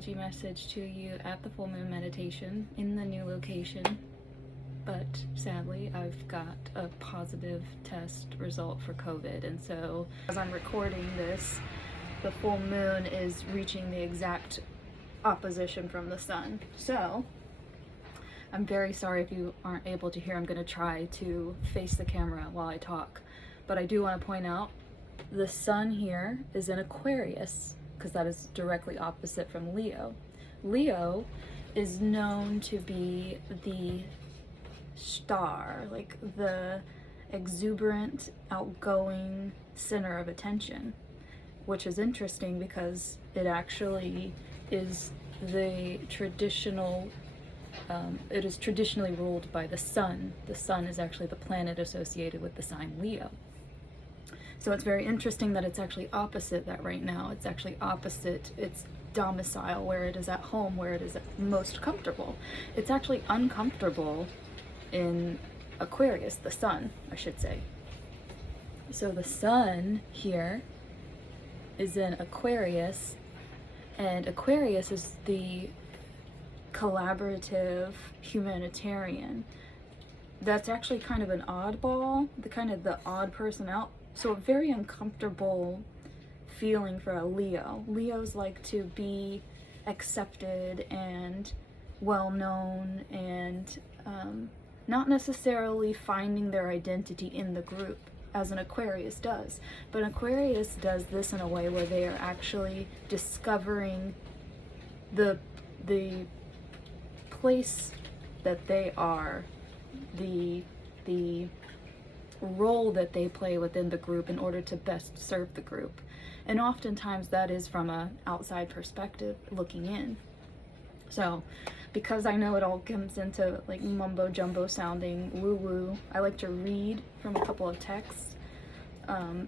apology message to you at the full moon meditation in the new location, but sadly I've got a positive test result for COVID, and so as I'm recording this, the full moon is reaching the exact opposition from the sun. So I'm very sorry if you aren't able to hear. I'm going to try to face the camera while I talk, but I do want to point out the sun here is in Aquarius, because that is directly opposite from Leo. Leo is known to be the star, like the exuberant, outgoing center of attention, which is interesting because it actually is the traditional, it is traditionally ruled by the sun. The sun is actually the planet associated with the sign Leo. So it's very interesting that it's actually opposite that right now. It's actually opposite its domicile, where it is at home, where it is most comfortable. It's actually uncomfortable in Aquarius, the sun, I should say. So the sun here is in Aquarius, and Aquarius is the collaborative humanitarian. That's actually kind of an oddball, the odd person out. So a very uncomfortable feeling for a Leo. Leos like to be accepted and well-known and not necessarily finding their identity in the group, as an Aquarius does. But Aquarius does this in a way where they are actually discovering the place that they are, the role that they play within the group in order to best serve the group. And oftentimes that is from an outside perspective looking in. So because I know it all comes into like mumbo jumbo sounding woo woo, I like to read from a couple of texts.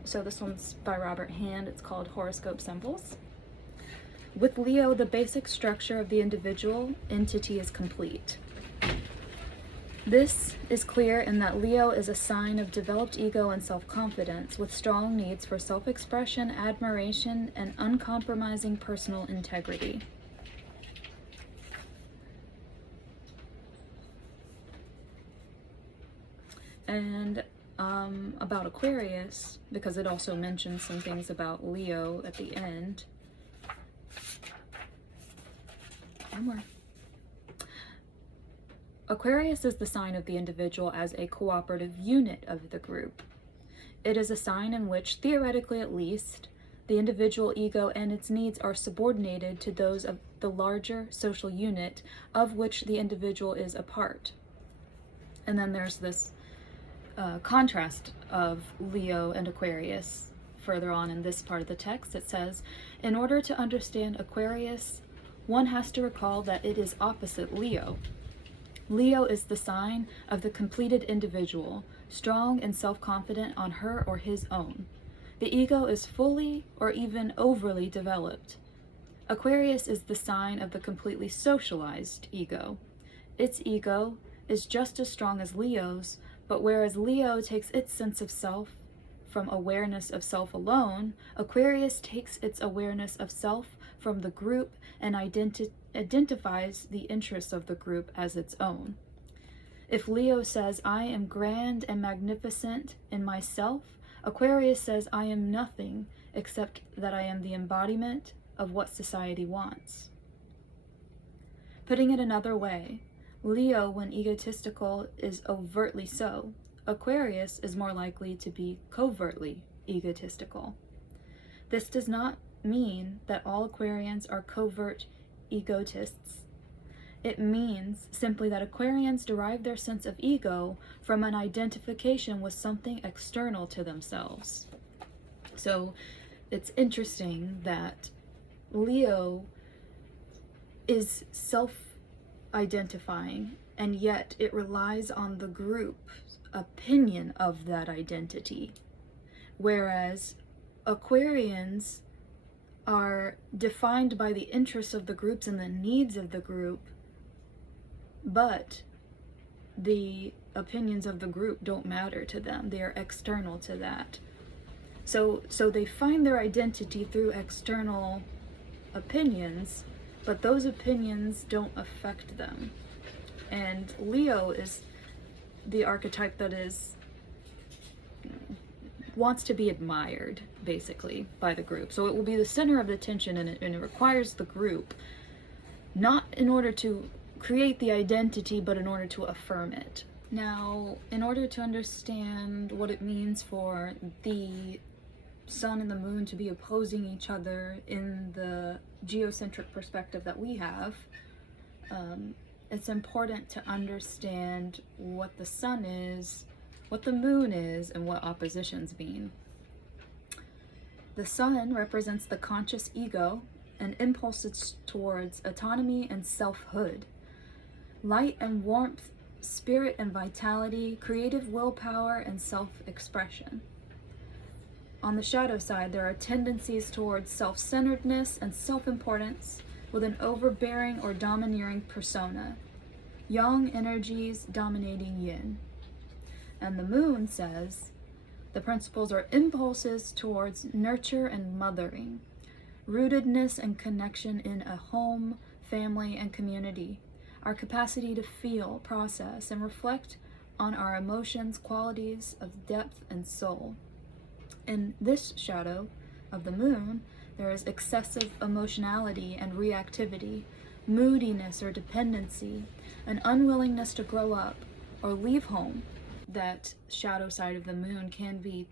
So this one's by Robert Hand. It's called Horoscope Symbols. With Leo, the basic structure of the individual entity is complete. This is clear in that Leo is a sign of developed ego and self-confidence, with strong needs for self-expression, admiration, and uncompromising personal integrity. And about Aquarius, because it also mentions some things about Leo at the end. One more. Aquarius is the sign of the individual as a cooperative unit of the group. It is a sign in which, theoretically at least, the individual ego and its needs are subordinated to those of the larger social unit of which the individual is a part. And then there's this contrast of Leo and Aquarius further on in this part of the text. It says, in order to understand Aquarius, one has to recall that it is opposite Leo. Leo is the sign of the completed individual, strong and self-confident on her or his own. The ego is fully or even overly developed. Aquarius is the sign of the completely socialized ego. Its ego is just as strong as Leo's, but whereas Leo takes its sense of self from awareness of self alone, Aquarius takes its awareness of self from the group and identifies the interests of the group as its own. If Leo says, I am grand and magnificent in myself, Aquarius says, I am nothing except that I am the embodiment of what society wants. Putting it another way, Leo, when egotistical, is overtly so. Aquarius is more likely to be covertly egotistical. This does not mean that all Aquarians are covert egotists. It means simply that Aquarians derive their sense of ego from an identification with something external to themselves. So it's interesting that Leo is self-identifying, and yet it relies on the group's opinion of that identity. Whereas Aquarians are defined by the interests of the groups and the needs of the group, but the opinions of the group don't matter to them. They are external to that. So they find their identity through external opinions, but those opinions don't affect them. And Leo is the archetype that wants to be admired, basically, by the group. So it will be the center of attention, and it requires the group, not in order to create the identity, but in order to affirm it. Now, in order to understand what it means for the sun and the moon to be opposing each other in the geocentric perspective that we have, it's important to understand what the sun is, what the moon is, and what oppositions mean. The sun represents the conscious ego and impulses towards autonomy and selfhood. Light and warmth, spirit and vitality, creative willpower, and self-expression. On the shadow side, there are tendencies towards self-centeredness and self-importance with an overbearing or domineering persona. Yang energies dominating yin. And the moon says the principles are impulses towards nurture and mothering, rootedness and connection in a home, family, and community, our capacity to feel, process, and reflect on our emotions, qualities of depth and soul. In this shadow of the moon, there is excessive emotionality and reactivity, moodiness or dependency, an unwillingness to grow up or leave home. That shadow side of the moon can be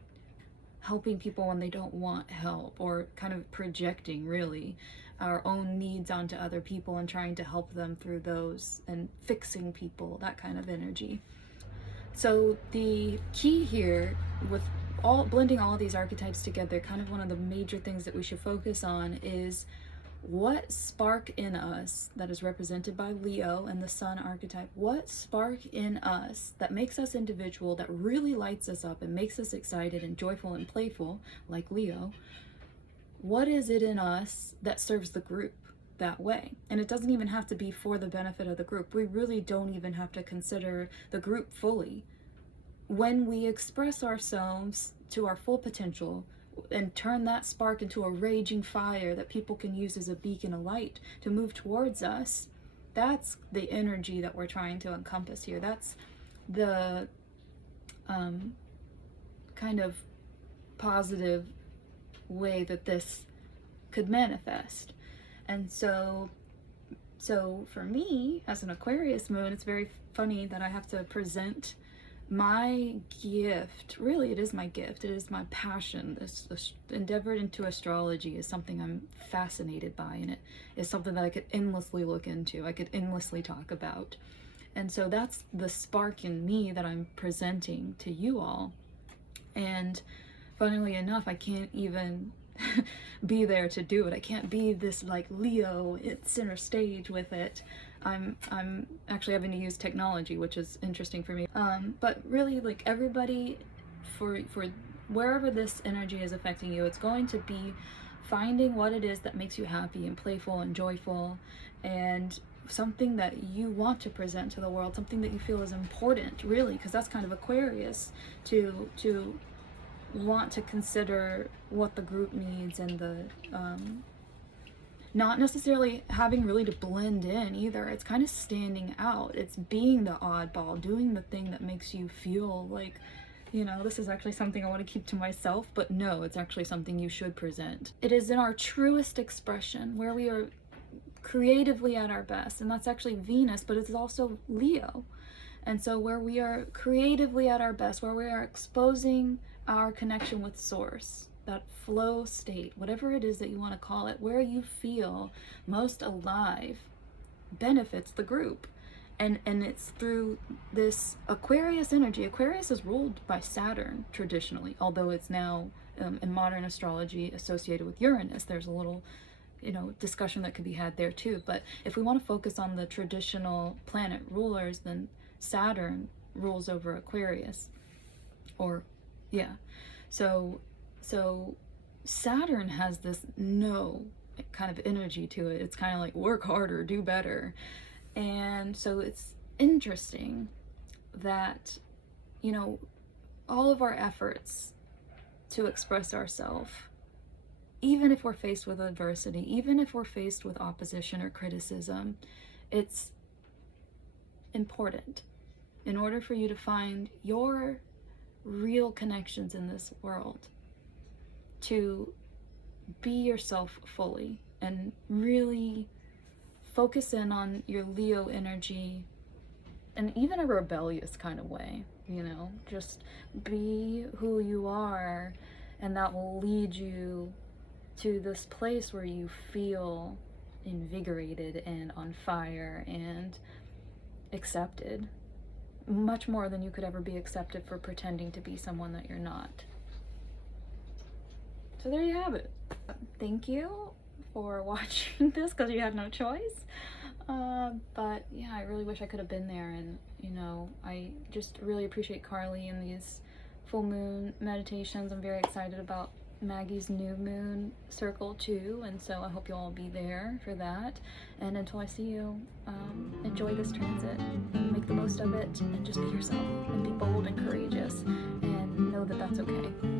helping people when they don't want help, or kind of projecting, really, our own needs onto other people and trying to help them through those, and fixing people, that kind of energy. So the key here with blending all of these archetypes together, kind of one of the major things that we should focus on is what spark in us that is represented by Leo and the sun archetype, what spark in us that makes us individual, that really lights us up and makes us excited and joyful and playful, like Leo. What is it in us that serves the group that way? And it doesn't even have to be for the benefit of the group. We really don't even have to consider the group fully. When we express ourselves to our full potential and turn that spark into a raging fire that people can use as a beacon of light to move towards us, that's the energy that we're trying to encompass here. That's the kind of positive way that this could manifest. And so for me, as an Aquarius moon, it's very funny that I have to present my gift. Really, it is my gift. It is my passion. This endeavor into astrology is something I'm fascinated by, and it is something that I could endlessly look into. I could endlessly talk about. And so that's the spark in me that I'm presenting to you all. And funnily enough, I can't even be there to do it. I can't be this like Leo at center stage with it. I'm actually having to use technology, which is interesting for me. But really, like, everybody, for wherever this energy is affecting you, it's going to be finding what it is that makes you happy and playful and joyful, and something that you want to present to the world, something that you feel is important, really, because that's kind of Aquarius, to want to consider what the group needs, and the not necessarily having really to blend in either. It's kind of standing out. It's being the oddball, doing the thing that makes you feel like, you know, this is actually something I want to keep to myself, but no, it's actually something you should present. It is in our truest expression, where we are creatively at our best, and that's actually Venus, but it's also Leo. And so where we are creatively at our best, where we are exposing our connection with source, that flow state, whatever it is that you want to call it, where you feel most alive, benefits the group. And it's through this Aquarius energy. Aquarius is ruled by Saturn traditionally, although it's now in modern astrology associated with Uranus. There's a little, you know, discussion that could be had there too. But if we want to focus on the traditional planet rulers, then Saturn rules over Aquarius. Or yeah, so Saturn has this no kind of energy to it. It's kind of like work harder, do better. And so it's interesting that, you know, all of our efforts to express ourselves even if we're faced with adversity, even if we're faced with opposition or criticism, it's important in order for you to find your real connections in this world to be yourself fully and really focus in on your Leo energy in even a rebellious kind of way, you know, just be who you are, and that will lead you to this place where you feel invigorated and on fire and accepted, much more than you could ever be accepted for pretending to be someone that you're not. So there you have it. Thank you for watching this because you had no choice. But yeah, I really wish I could have been there, and you know, I just really appreciate Carly and these full moon meditations. I'm very excited about Maggie's new moon circle too, and so I hope you'll all be there for that. And until I see you, enjoy this transit and make the most of it, and just be yourself and be bold and courageous, and know that that's okay.